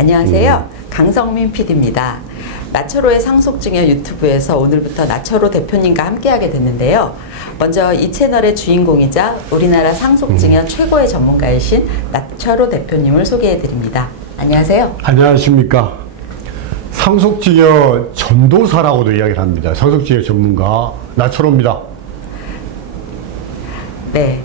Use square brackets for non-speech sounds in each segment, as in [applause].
안녕하세요. 강성민 PD입니다. 나철호의 상속증여 유튜브에서 오늘부터 나철호 대표님과 함께하게 됐는데요. 먼저 이 채널의 주인공이자 우리나라 상속증여 최고의 전문가이신 나철호 대표님을 소개해 드립니다. 안녕하세요. 안녕하십니까. 상속증여 전도사라고도 이야기를 합니다. 상속증여 전문가 나철호입니다. 네.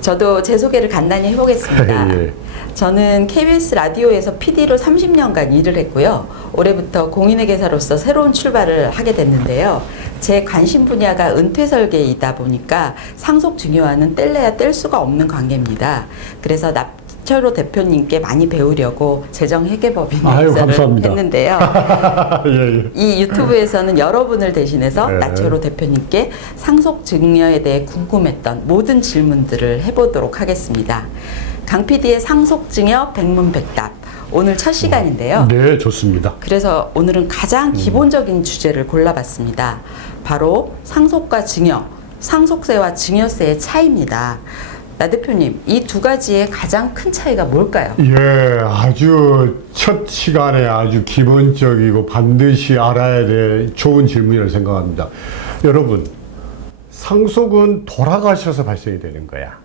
저도 제 소개를 간단히 해보겠습니다. [laughs] 예. 저는 KBS 라디오에서 PD로 30년간 일을 했고요. 올해부터 공인의 계사로서 새로운 출발을 하게 됐는데요. 제 관심 분야가 은퇴 설계이다 보니까 상속 중요화는 뗄래야 뗄 수가 없는 관계입니다. 그래서 납 철호 대표님께 많이 배우려고 재정 회계법인 아유, 감사합니다. 했는데요. [laughs] 예, 예. 이 유튜브에서는 여러분을 대신해서 네. 나철호 대표님께 상속 증여에 대해 궁금했던 모든 질문들을 해보도록 하겠습니다. 강 PD의 상속 증여 백문백답 오늘 첫 시간인데요. 네, 좋습니다. 그래서 오늘은 가장 기본적인 주제를 골라봤습니다. 바로 상속과 증여, 상속세와 증여세의 차이입니다. 나 대표님, 이 두 가지의 가장 큰 차이가 뭘까요? 예, 아주 첫 시간에 아주 기본적이고 반드시 알아야 될 좋은 질문이라고 생각합니다. 여러분, 상속은 돌아가셔서 발생이 되는 거야.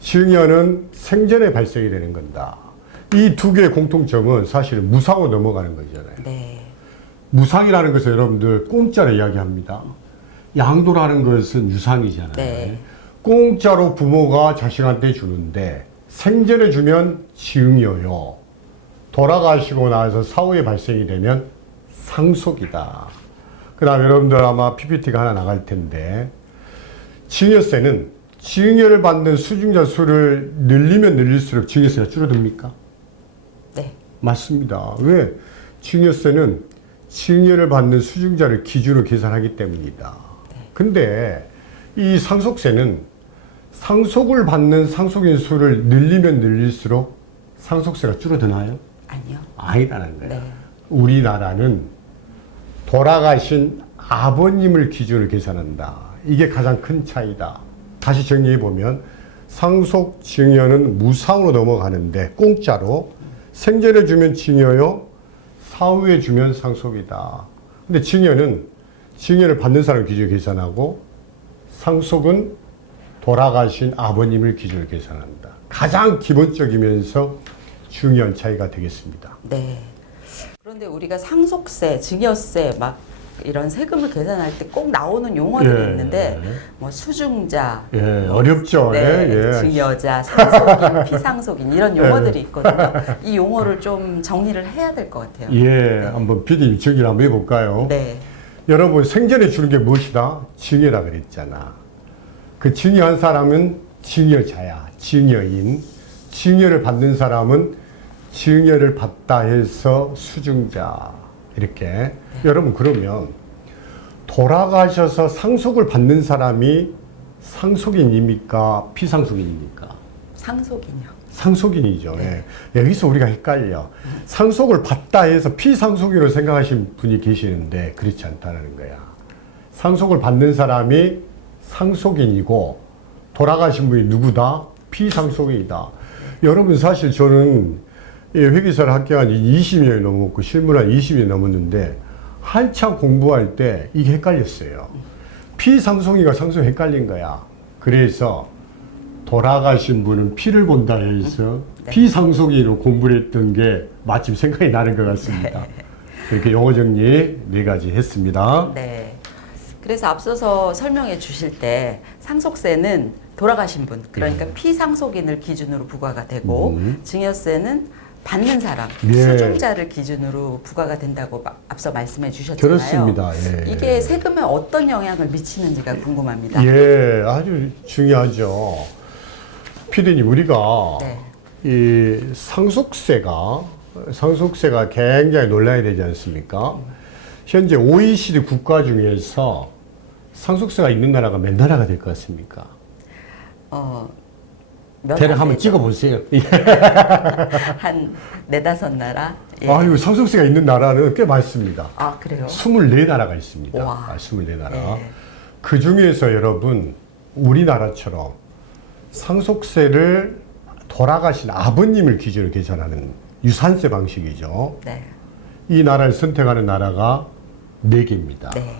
증여는 생전에 발생이 되는 건다. 이 두 개의 공통점은 사실은 무상으로 넘어가는 거잖아요. 네. 무상이라는 것은 여러분들 공짜로 이야기합니다. 양도라는 것은 유상이잖아요. 네. 공짜로 부모가 자식한테 주는데 생전에 주면 증여요. 돌아가시고 나서 사후에 발생이 되면 상속이다. 그 다음 여러분들 아마 PPT가 하나 나갈 텐데 증여세는 증여를 받는 수증자 수를 늘리면 늘릴수록 증여세가 줄어듭니까? 네. 맞습니다. 왜? 증여세는 증여를 받는 수증자를 기준으로 계산하기 때문이다. 근데 이 상속세는 상속을 받는 상속인 수를 늘리면 늘릴수록 상속세가 줄어드나요? 아니요. 아니라는 거예요. 네. 우리나라는 돌아가신 아버님을 기준으로 계산한다. 이게 가장 큰 차이다. 다시 정리해 보면 상속 증여는 무상으로 넘어가는데 공짜로 생전에 주면 증여요, 사후에 주면 상속이다. 근데 증여는 증여를 받는 사람 기준으로 계산하고 상속은 돌아가신 아버님을 기준으로 계산한다. 가장 기본적이면서 중요한 차이가 되겠습니다. 네. 그런데 우리가 상속세, 증여세 막 이런 세금을 계산할 때 꼭 나오는 용어들이 예. 있는데 뭐 수증자, 예, 어렵죠. 네, 예, 예. 증여자, 상속인, [laughs] 피상속인 이런 용어들이 있거든요. 이 용어를 좀 정리를 해야 될 것 같아요. 예, 한번 PD 정리를 한번 해볼까요? 네, 여러분 생전에 주는 게 무엇이다? 증여라 그랬잖아. 그 증여한 사람은 증여자야, 증여인. 증여를 받는 사람은 증여를 받다 해서 수증자. 이렇게. 여러분 그러면 돌아가셔서 상속을 받는 사람이 상속인입니까? 피상속인입니까? 상속인요. 상속인이죠. 예. 여기서 우리가 헷갈려. 상속을 받다 해서 피상속인으로 생각하시는 분이 계시는데 그렇지 않다는 거야. 상속을 받는 사람이 상속인이고 돌아가신 분이 누구다? 피상속인이다. 여러분 사실 저는 이 회계사를 학교한 지 20년이 넘었고 실무를 한 20년이 넘었는데 한참 공부할 때 이게 헷갈렸어요. 피상속인과 상속 헷갈린 거야. 그래서 돌아가신 분은 피를 본다 해서 피상속인으로 공부를 했던 게 마침 생각이 나는 것 같습니다. [laughs] 이렇게 용어 정리 네 가지 했습니다. 네. 그래서 앞서서 설명해 주실 때 상속세는 돌아가신 분, 그러니까 피상속인을 기준으로 부과가 되고 음. 증여세는 받는 사람, 예. 수증자를 기준으로 부과가 된다고 마- 앞서 말씀해 주셨잖아요. 그렇습니다. 예. 이게 세금에 어떤 영향을 미치는지가 궁금합니다. 예, 아주 중요하죠. 피디님, 우리가 네. 이 상속세가 상속세가 굉장히 논란이 되지 않습니까? 현재 OECD 국가 중에서 상속세가 있는 나라가 몇 나라가 될 것 같습니까? 어, 몇 대략 안 한번? 찍어보세요. 예. [laughs] 한 네다섯 나라. 예. 아유, 상속세가 있는 나라는 꽤 많습니다. 아 그래요? 24나라가 있습니다. 우와. 아, 24나라. 네. 그 중에서 여러분, 우리나라처럼 상속세를 돌아가신 아버님을 기준으로 계산하는 유산세 방식이죠. 네. 이 나라를 선택하는 나라가 네개입니다 네.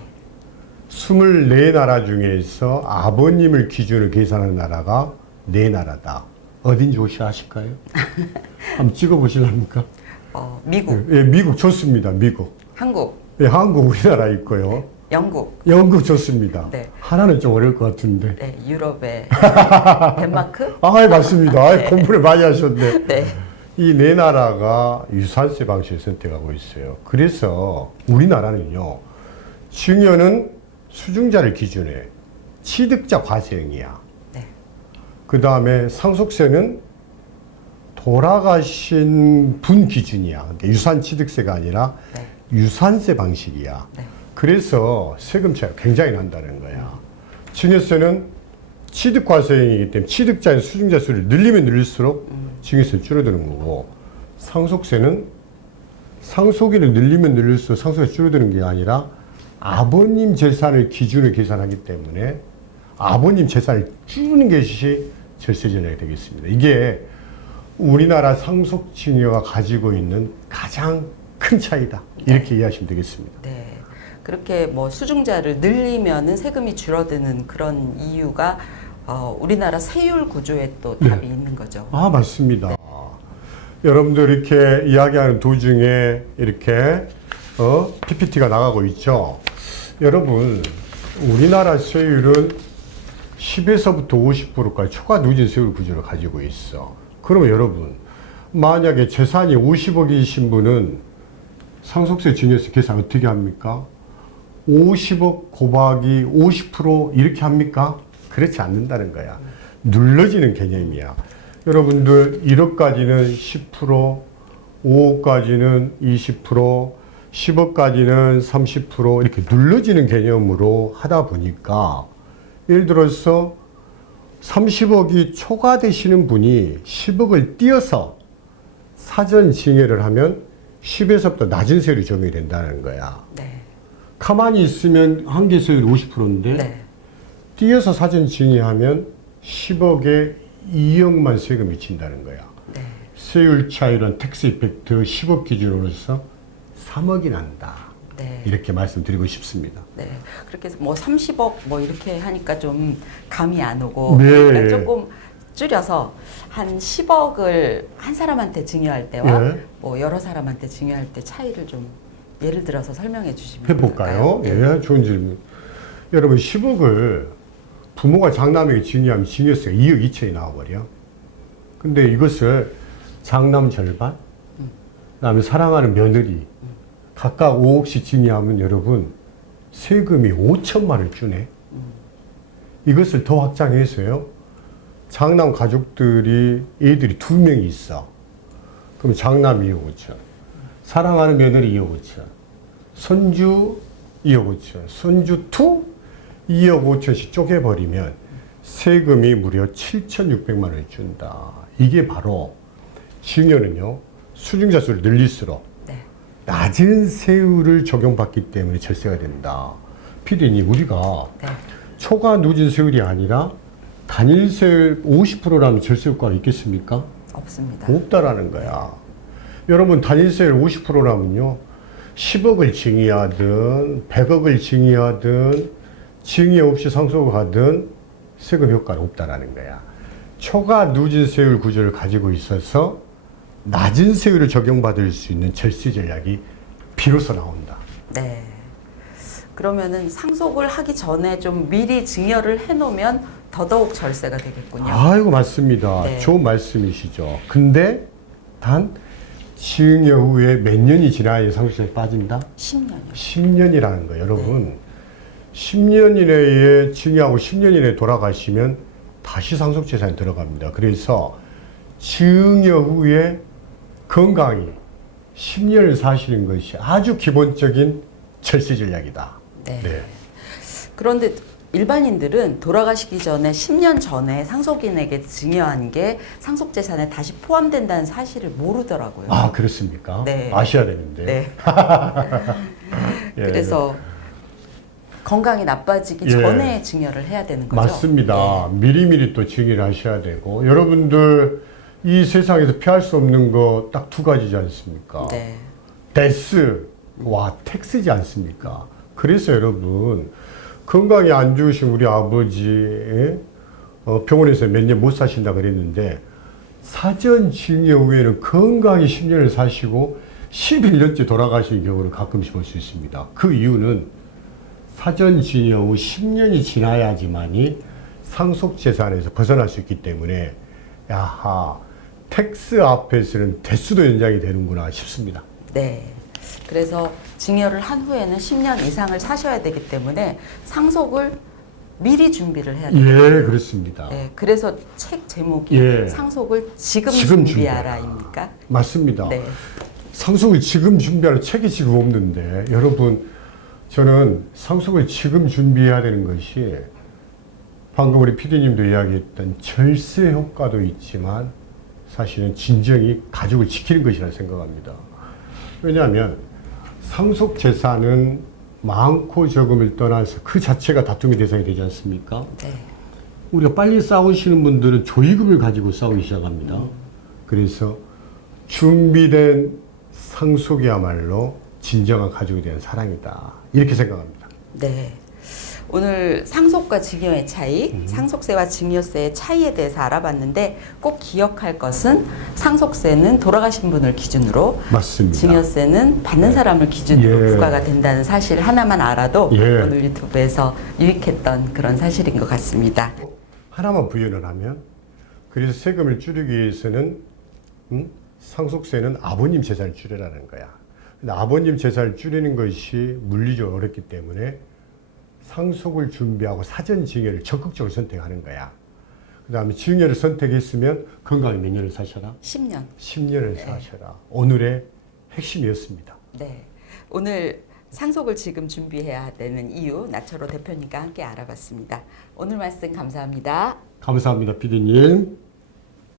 24나라 중에서 아버님을 기준으로 계산하는 나라가 네 나라다. 어딘지 혹시 아실까요? [laughs] 한번 찍어보실랍니까? 어, 미국, 예, 미국 좋습니다. 미국. 한국, 예, 한국 우리나라 있고요. 영국, 영국 좋습니다. 네. 하나는 좀 어려울 것 같은데. 네, 유럽의 [laughs] 덴마크. 아, 맞습니다. 아, 공부를 많이 하셨네. 네. 이 네 나라가 유산세 방식을 선택하고 있어요. 그래서 우리나라는요, 증여는 수중자를 기준에 취득자 과세형이야. 네. 그 다음에 상속세는 돌아가신 분 기준이야. 그러니까 유산 취득세가 아니라 네. 유산세 방식이야. 네. 그래서 세금 차이가 굉장히 난다는 거야. 증여세는 취득과세형이기 때문에 취득자의 수증자 수를 늘리면 늘릴수록 증여세는 줄어드는 거고 상속세는 상속일을 늘리면 늘릴수록 상속이 줄어드는 게 아니라 아버님 재산을 기준으로 계산하기 때문에 아버님 재산을 줄이는 것이 절세 전략이 되겠습니다. 이게 우리나라 상속 증여가 가지고 있는 가장 큰 차이다. 이렇게 이해하시면 되겠습니다. 네. 그렇게 뭐 수중자를 늘리면은 세금이 줄어드는 그런 이유가 어, 우리나라 세율 구조에 또 네. 답이 있는 거죠. 아, 맞습니다. 여러분들 이렇게 이야기하는 도중에 이렇게 어, PPT가 나가고 있죠. 여러분, 우리나라 세율은 10에서부터 50%까지 초과 누진 세율 구조를 가지고 있어. 그러면 여러분, 만약에 재산이 50억이신 분은 상속세 증여세 계산 어떻게 합니까? 50억 곱하기 50% 이렇게 합니까? 그렇지 않는다는 거야. 눌러지는 개념이야. 여러분들 1억까지는 10%, 5억까지는 20%, 10억까지는 30% 이렇게 눌러지는 개념으로 하다 보니까 예를 들어서 30억이 초과되시는 분이 10억을 띄어서 사전 징여를 하면 10에서부터 낮은 세율이 적용이 된다는 거야. 네. 가만히 있으면 한계 세율 50%인데 네. 띄어서 사전 징의하면 10억에 2억만 세금 미친다는 거야. 네. 세율 차이는 텍스 이펙트 10억 기준으로서 3억이 난다. 네. 이렇게 말씀드리고 싶습니다. 네. 그렇게 해서 뭐 30억 뭐 이렇게 하니까 좀 감이 안 오고 네. 그러니까 조금 줄여서 한 10억을 한 사람한테 증여할 때와 예. 뭐 여러 사람한테 증여할 때 차이를 좀 예를 들어서 설명해 주시면 해볼까요? 될까요? 예, 좋은 질문. 여러분 10억을 부모가 장남에게 증여하면 증여세가 2억 2천이 나와버려. 근데 이것을 장남 절반, 그다음에 사랑하는 며느리 각각 5억씩 증여하면 여러분 세금이 5천만 원 주네. 이것을 더 확장해서요. 장남 가족들이 애들이 두 명이 있어. 그럼 장남 2억 5천, 사랑하는 며느리 2억 5천, 손주 2억 5천, 손주 2 2억 5천씩 쪼개버리면 세금이 무려 7,600만 원을 준다. 이게 바로 증여는요, 수증자 수를 늘릴수록 네. 낮은 세율을 적용받기 때문에 절세가 된다. 피디님, 우리가 네. 초과 초과 누진 세율이 아니라 단일 세율 50%라는 절세 효과가 있겠습니까? 없습니다. 없다라는 거야. 여러분 단일 세율 50%라면요. 10억을 증여하든 100억을 증여하든 증여 없이 상속을 하든 세금 효과는 없다라는 거야. 초과 누진 세율 구조를 가지고 있어서 낮은 세율을 적용받을 수 있는 절세 전략이 비로소 나온다. 네. 그러면은 상속을 하기 전에 좀 미리 증여를 해놓으면 더더욱 절세가 되겠군요. 아이고 맞습니다. 네. 좋은 말씀이시죠. 근데 단 증여 후에 몇 년이 지나야 상속세에 빠진다? 10년이요. 10년이라는 거예요, 여러분. 10년 이내에 증여하고 10년 이내에 돌아가시면 다시 상속재산이 들어갑니다. 그래서 증여 후에 건강히 10년을 사시는 것이 아주 기본적인 절세 전략이다. 네. 네. 그런데 일반인들은 돌아가시기 전에 10년 전에 상속인에게 증여한 게 상속재산에 다시 포함된다는 사실을 모르더라고요. 아, 그렇습니까? 네. 아셔야 되는데. 네. [laughs] [laughs] 예, 그래서 건강이 나빠지기 예. 전에 증여를 해야 되는 거죠. 맞습니다. 미리미리 또 증여를 하셔야 되고 여러분들 이 세상에서 피할 수 없는 거 딱 두 가지지 않습니까? 네. 데스, 와, 텍스지 않습니까? 그래서 여러분, 건강이 안 좋으신 우리 아버지, 예? 어, 병원에서 몇 년 못 사신다 그랬는데, 사전 징여 후에는 건강히 10년을 사시고, 11년째 돌아가시는 경우를 가끔씩 볼 수 있습니다. 그 이유는 사전 징여 후 10년이 지나야지만이 상속 재산에서 벗어날 수 있기 때문에, 야하, 텍스 앞에서는 대수도 연장이 되는구나 싶습니다. 네. 그래서 증여를 한 후에는 10년 이상을 사셔야 되기 때문에 상속을 미리 준비를 해야 돼요. 예, 그렇습니다. 네. 그래서 책 제목이 예. 상속을 지금, 지금 준비하라입니까? 맞습니다. 네. 상속을 지금 준비하는 책이 지금 없는데 여러분 저는 상속을 지금 준비해야 되는 것이 방금 우리 PD님도 이야기했던 절세 효과도 있지만 사실은 진정이 가족을 지키는 것이라 생각합니다. 왜냐하면 상속 재산은 많고 적음을 떠나서 그 자체가 다툼의 대상이 되지 않습니까? 네. 우리가 빨리 싸우시는 분들은 조의금을 가지고 싸우기 시작합니다. 그래서 준비된 상속이야말로 진정한 가족에 대한 사랑이다. 이렇게 생각합니다. 네. 오늘 상속과 증여의 차이, 음. 상속세와 증여세의 차이에 대해서 알아봤는데 꼭 기억할 것은 상속세는 돌아가신 분을 기준으로 맞습니다. 증여세는 받는 사람을 기준으로 예. 부과가 된다는 사실 하나만 알아도 예. 오늘 유튜브에서 유익했던 그런 사실인 것 같습니다. 하나만 부연을 하면 그래서 세금을 줄이기 위해서는 음? 상속세는 아버님 재산을 줄여라는 거야. 근데 아버님 재산을 줄이는 것이 물리적으로 어렵기 때문에 상속을 준비하고 사전 증여를 적극적으로 선택하는 거야. 그 다음에 증여를 선택했으면 건강히 몇 년을 사셔라? 10년. 10년을 사셔라. 오늘의 핵심이었습니다. 네. 오늘 상속을 지금 준비해야 되는 이유 나철호 대표님과 함께 알아봤습니다. 오늘 말씀 감사합니다. 감사합니다, 피디님.